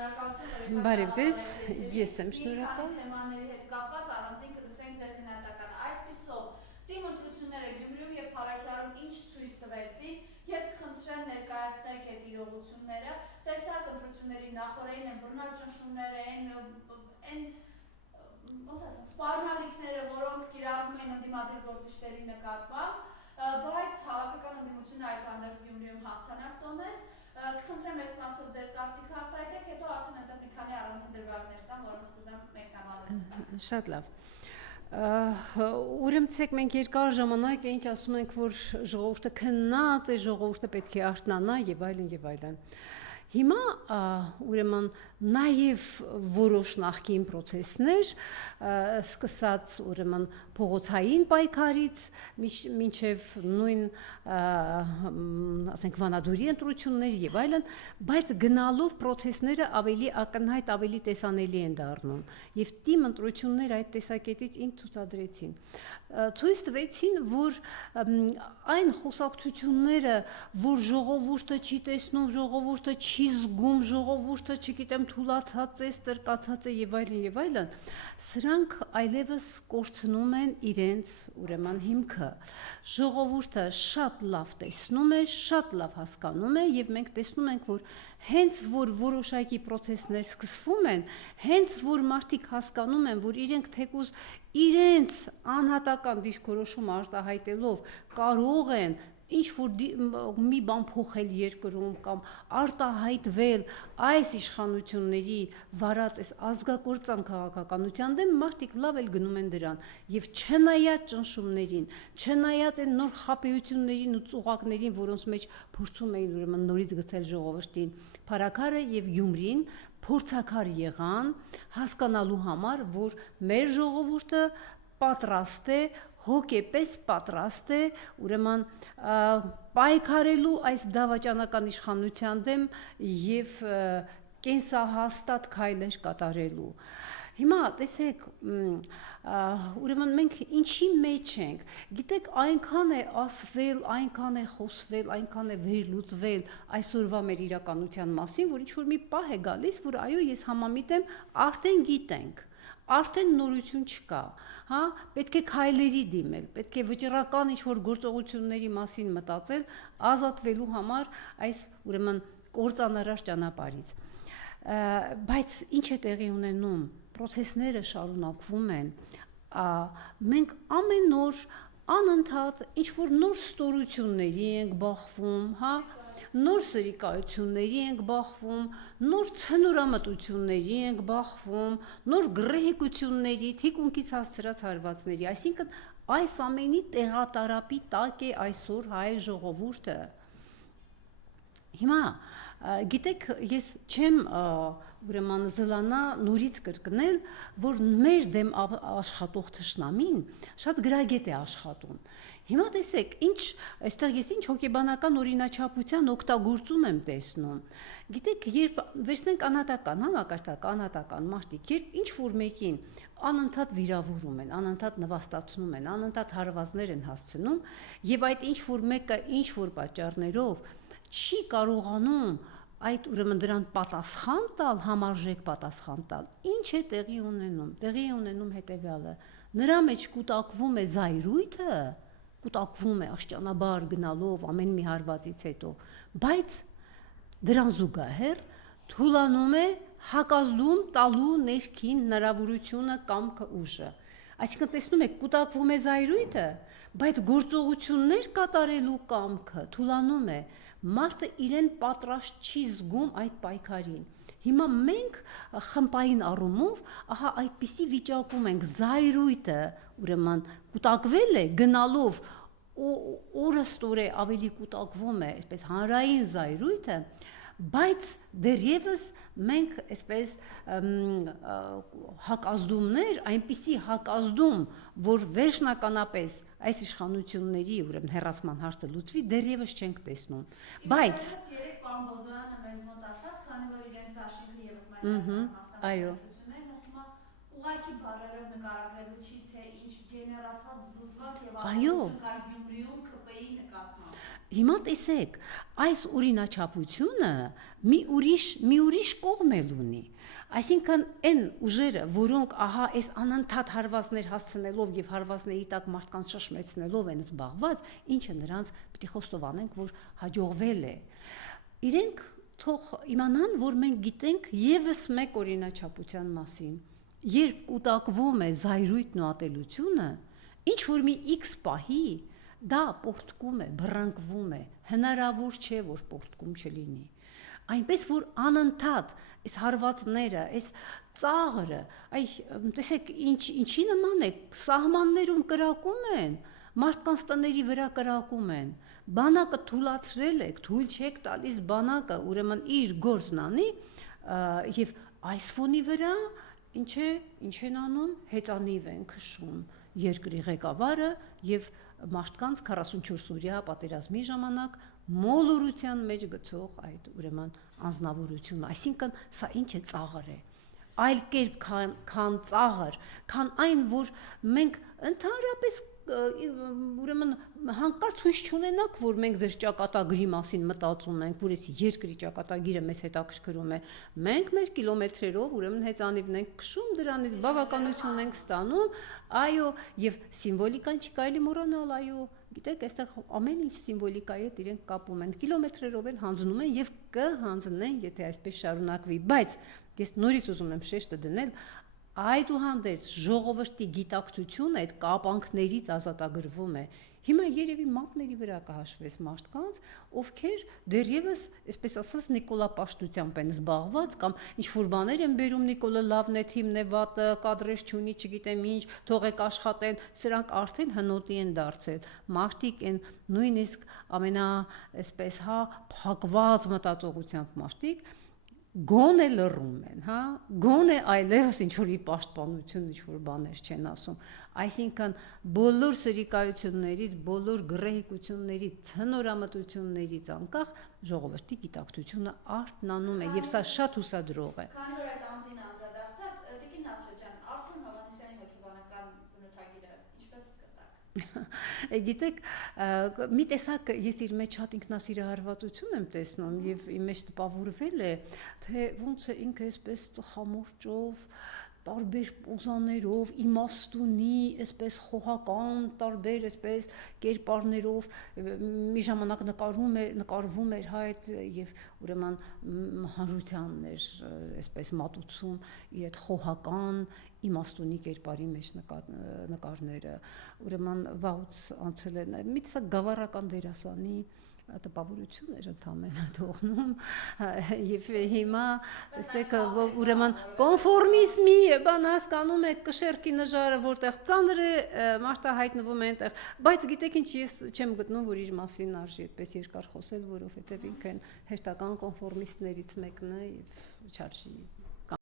Բարև ձեզ, ես եմ շնորհակալ։ Թեմաների հետ կապված առանձին կլսենք ձեր քննադատականը։ Այսպիսով, թիմ ընտրությունները Գյումրիում եւ Փարաքյալում ինչ ցույց տվեցին, ես կխնդրեմ ներկայացնեք այդ իրողությունները, տեսակ ընտրությունների նախորդին են բռնաճնշումները, այն ոնց ասեմ, սպառնալիքները, որոնք կիրառվում են ընդդիմադիր գործիչների նկատմամբ, բայց հավաքական ընդդիմությունը այդուհանդերձ Գյումրիում հաղթանակ տոնեց։ Կխնդրեմ այս մասով ձեր կարծիքը արտահայտեք, հետո արդեն այնտեղ մի քանի առանձին դրվագներ կան, որոնց կուզեմ մեկնաբանեցնել։ Շատ լավ։ Ուրեմն ցեք մենք երկար ժամանակ ինչ ասում ենք, որ ժողովուրդը քննած է, ժողովուրդը պետք է արթնանա եւ այլն եւ այլն։ Հիմա ուրեմն նաև որոշ նախկին process-ներ, սկսած ուրեմն փողոցային պայքարից մինչև նույն ասենք վանադուրի ընտրություններ եւ այլն, բայց գնալով process-ները ավելի ակնհայտ, ավելի տեսանելի են դառնում եւ թիմ ընտրությունները այդ տեսակետից ինչ ցուցադրեցին։ Ցույց տվեցին, որ այն խոսակցությունները, որ ժողովուրդը չի տեսնում, ժողովուրդը չի զգում, ժողովուրդը, չգիտեմ, թուլացած է, ստրկացած է եւ այլն, սրանք այլևս կորցնում են իրենց ուրեմն հիմքը։ Ժողովուրդը շատ լավ տեսնում է, շատ լավ հասկանում է եւ մենք տեսնում ենք, որ հենց որ որոշակի process-ներ սկսվում են, հենց որ մարդիկ հասկանում են, որ իրենք թեկուզ իրենց անհատական դիրքորոշում արտահայտելով կարող են ինչ որ մի բան փոխել երկրում կամ արտահայտվել այս իշխանությունների վարած այս ազգակործան քաղաքականության դեմ, մարդիկ լավ էլ գնում են դրան եւ չնայած ճնշումներին, չնայած այն նոր խաբեություններին ու ծուղակներին, որոնց մեջ փորձում էին ուրեմն նորից գցել ժողովրդին, Փարաքարը եւ Գյումրին փորձակար եղան հասկանալու համար, որ մեր ժողովուրդը պատրաստ է, հոգեպես պատրաստ է ուրեմն պայքարելու այս դավաճանական իշխանության դեմ եւ կենսահաստատ քայլեր կատարելու։ Հիմա տեսեք, ուրեմն մենք ինչի մեջ ենք, գիտեք, այնքան է ասվել, այնքան է խոսվել, այնքան է վերլուծվել այսօրվա մեր իրականության մասին, որ ինչ որ մի պահ է գալիս, որ այո, ես համամիտ եմ, արդեն գիտենք, արդեն նորություն չկա, հա, պետք է քայլերի դիմել, պետք է վճռական ինչ-որ գործողությունների մասին մտածել, ազատվելու համար այս ուրեմն կործանարար ճանապարհից։ Բայց ինչ է տեղի ունենում, process-ները շարունակվում են, մենք ամեն օր անընդհատ ինչ-որ նոր ստորությունների ենք բախվում, հա, նոր սրիկայությունների ենք բախվում, նոր ցնորամտությունների ենք բախվում, նոր գռեհկությունների, թիկունքից հասցրած հարվածների, այսինքն այս ամենի տեղատարապի տակ է այսօր հայ ժողովուրդը։ Հիմա գիտեք, ես չեմ ուրեմն զլանա նորից կրկնել, որ մեր դեմ աշխատող թշնամին շատ գրագետ է աշխատում։ Հիմա տեսեք, այստեղ ես ինչ հոգեբանական օրինաչափության օգտագործում եմ տեսնում։ Գիտեք, երբ վերցնենք անհատական, համակարգական անհատական մարդիկ, երբ ինչ որ մեկին անընդհատ վիրավորում են, անընդհատ նվաստացնում են, անընդհատ հարվածներ են հասցնում, եւ այդ ինչ որ մեկը ինչ որ պատճառներով չի կարողանում այդ ուրեմն դրան պատասխան տալ, համարժեք պատասխան տալ, ինչ է տեղի ունենում։ Տեղի է ունենում հետեւյալը. նրա մեջ կուտակվում է զայրույթը, կուտակվում է աշճանաբար գնալով ամեն մի հարվածից հետո, բայց դրան զուգահեռ թուլանում է հակազդում տալու ներքին հնարավորությունը կամքը ուժը։ Այսինքն տեսնում եք, կուտակվում է զայրույթը, բայց գործողություններ կատարելու կամքը թուլանում է, մարդը իրեն պատրաստ չի զգում այդ պայքարին։ Հիմա մենք խմբային առումով ահա այդպիսի վիճակում ենք, զայրույթը ուրեմն կուտակվել է գնալով օրստորե ավելի կուտակվում է այսպես հանրային զայրույթը, բայց դեռևս մենք այսպես հակազդումներ, այնպիսի հակազդում, որ վերջնականապես այս իշխանությունների ուրեմն հեռացման հարցը լուծվի, դեռևս չենք տեսնում։ Բայց երեք պարոն Բոզոյանը մեզ մոտ ասաց, քանի որ իրենց դաշինքը եւս մայրացան այո, ասում է, ուղղակի բառերով նկարագրելու չի, թե ինչ գեներացված զզվակ եւ այո, ահաբեկություն կար Գյումրիում ԿՊ-ի նկատմամբ։ Հիմա տեսեք, այս օրինաչափությունը մի ուրիշ կողմ էլ ունի։ Այսինքն այն ուժերը, որոնք ահա այս անընդհատ հարվածներ հասցնելով եւ հարվածների տակ մարդկանց շշմեցնելով են զբաղված, ինչը նրանց պետք է խոստովանենք, որ հաջողվել է։ Իրենք թող իմանան, որ մենք գիտենք եւս մեկ օրինաչափության մասին։ Երբ կուտակվում է զայրույթն ու ատելությունը, ինչ որ մի X պահի դա պորտկում է, բռնկվում է, հնարավոր չէ, որ պորտկում չլինի։ Այնպես որ անընդհատ այս հարվածները, այս ծաղրը, տեսեք, ինչի նման է, սահմաններում կրակում են, մարդկանց տների վրա կրակում են, բանակը թույլատրել եք, թույլ չեք տալիս բանակը, ուրեմն իր գործն անի, եւ այս ֆոնի վրա ինչ են անում, հեծանիվ են քշում երկրի ղեկավարը եւ մարդկանց 44-օրյա պատերազմի ժամանակ մոլորության մեջ գցող այդ ուրեմն անձնավորությունը, այսինքն սա ինչ է ծաղր է, այլ կերպ քան ծաղր, քան այն, որ մենք ընդհանրապես ուրեմն հանկարծ հույս չունենանք, որ մենք ձեր ճակատագրի մասին մտածում ենք, որ այս երկրի ճակատագիրը մեզ հետաքրքրում է, մենք մեր կիլոմետրերով ուրեմն հեծանիվն ենք քշում, դրանից բավականություն ենք ստանում, այո, եւ սիմվոլիկան չի կարելի մոռանալ, այո, գիտեք, այստեղ ամեն ինչ սիմվոլիկայի հետ իրենք կապում են, կիլոմետրերով էլ հանձնում են եւ կհանձնեն, եթե այսպես շարունակվի, բայց ես նորից ուզում եմ շեշտը դնել, այդուհանդերձ ժողովրդի գիտակցությունը այդ կապանքներից ազատագրվում է։ Հիմա երևի մատների վրա կհաշվես մարդկանց, ովքեր դեռևս, այսպես ասած, նիկոլապաշտությամբ են զբաղված կամ ինչ-որ բաներ են բերում Նիկոլը լավն է, թիմն է վատը, կադրես չունի, չգիտեմ ինչ, թողեք աշխատեն, սրանք արդեն հնոտի են դարձել։ Մարդիկ են նույնիսկ այսպես, փակված մտածողությամբ մարդիկ գոնե լռում են, գոնե այլևս ինչ-որ պաշտպանություն, ինչ-որ բաներ չեն ասում, այսինքն բոլոր սրիկայություններից, բոլոր գրեհիկություններից, ցնորամտություններից անկախ ժողովրդի գիտակցությունը արթնանում է եւ սա շատ հուսադրող է։ Քանի որ այդ անձին անդրադարձակ, Տիկին Նալշաջյան, Արծուն Հովհաննիսյանի հոգեբանական բնութագիրը ինչպես կտակ։ Գիտեք, մի տեսակ ես իր մեջ շատ ինքնասիրահարվածություն եմ տեսնում եւ իմ մեջ տպավորվել է, թե ոնց է ինքը այսպես ծխամորճով, տարբեր պոզաներով, իմաստունի, այսպես խոհական, տարբեր այսպես կերպարներով մի ժամանակ նկարվում էր այդ եւ ուրեմն հանրությանն էր այսպես մատուցում իր այդ խոհական իմաստունի կերպարի մեջ նկարները, ուրեմն վաղուց անցել են մի տեսակ գավառական դերասանի տպավորություն էր ընդամենը թողնում եւ հիմա տեսեք ուրեմն կոնֆորմիզմի բան հասկանում եք կշերքի նժարը որտեղ ծանր է մարդը հայտնվում է այնտեղ բայց գիտեք ինչ ես չեմ գտնում որ իր մասին արժի այդպես երկար խոսել որովհետեւ ինքն հերթական կոնֆորմիստներից մեկն է եւ չարժի